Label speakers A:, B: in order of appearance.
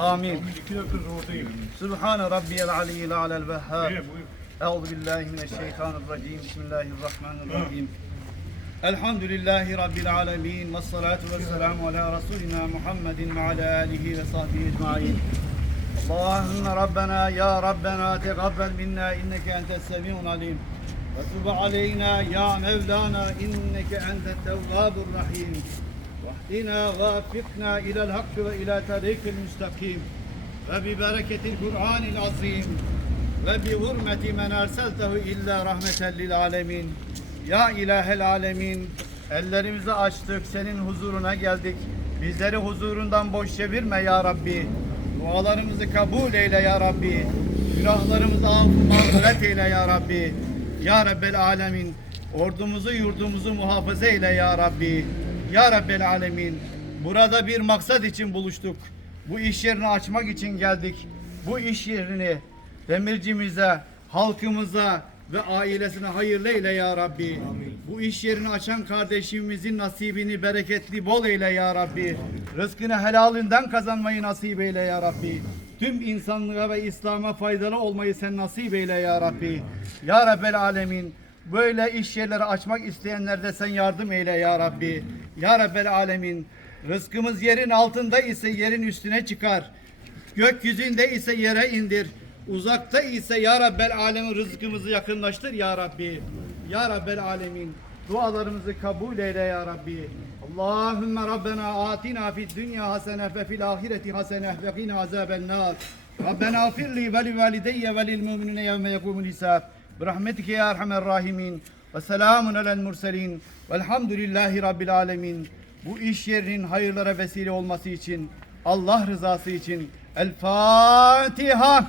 A: آمين سبحان ربي العلي الأعلى الوهاب أعوذ بالله من الشيطان الرجيم بسم الله الرحمن الرحيم الحمد لله رب العالمين والصلاة والسلام على رسولنا محمد وعلى آله وصحبه أجمعين اللهم ربنا يا ربنا تقبل منا إنك أنت السميع العليم وتب علينا يا مولانا إنك أنت التواب الرحيم واهدنا ووفقنا إلى الحق وإلى طريق المستقيم وببركة القرآن العظيم وبحرمة من أرسلته إلا رحمة للعالمين Ya İlahel Alemin ellerimizi açtık senin huzuruna geldik. Bizleri huzurundan boş çevirme ya Rabbi. Dualarımızı kabul eyle ya Rabbi. Günahlarımızı affı mağfiret eyle ya Rabbi. Ya Rabbel Alemin ordumuzu yurdumuzu muhafaza eyle ya Rabbi. Ya Rabbel Alemin burada bir maksat için buluştuk. Bu iş yerini açmak için geldik. Bu iş yerini demircimize, halkımıza ve ailesine hayırlı eyle ya Rabbi. Bu iş yerini açan kardeşimizin nasibini bereketli bol eyle ya Rabbi. Rızkını helalinden kazanmayı nasip eyle ya Rabbi. Tüm insanlığa ve İslam'a faydalı olmayı sen nasip eyle ya Rabbi. Ya Rabbel Alemin. Böyle iş yerleri açmak isteyenlerde sen yardım eyle ya Rabbi. Ya Rabbel Alemin. Rızkımız yerin altında ise yerin üstüne çıkar. Gökyüzünde ise yere indir. Uzakta ise ya Rabbel alemin rızkımızı yakınlaştır ya Rabbi. Ya Rabbel alemin dualarımızı kabul eyle ya Rabbi. Allahümme Rabbena atina fid dünya hasene ve fil ahireti hasene ve qina azaben nar. Rabbena afirli ve li valideyye ve lil mu'minine yevme yekumul hisab. Birahmetike ya erhamer rahimin. Ve selamun alel murselin. Velhamdülillahi Rabbil alemin. Bu iş yerinin hayırlara vesile olması için Allah rızası için El Fatiha.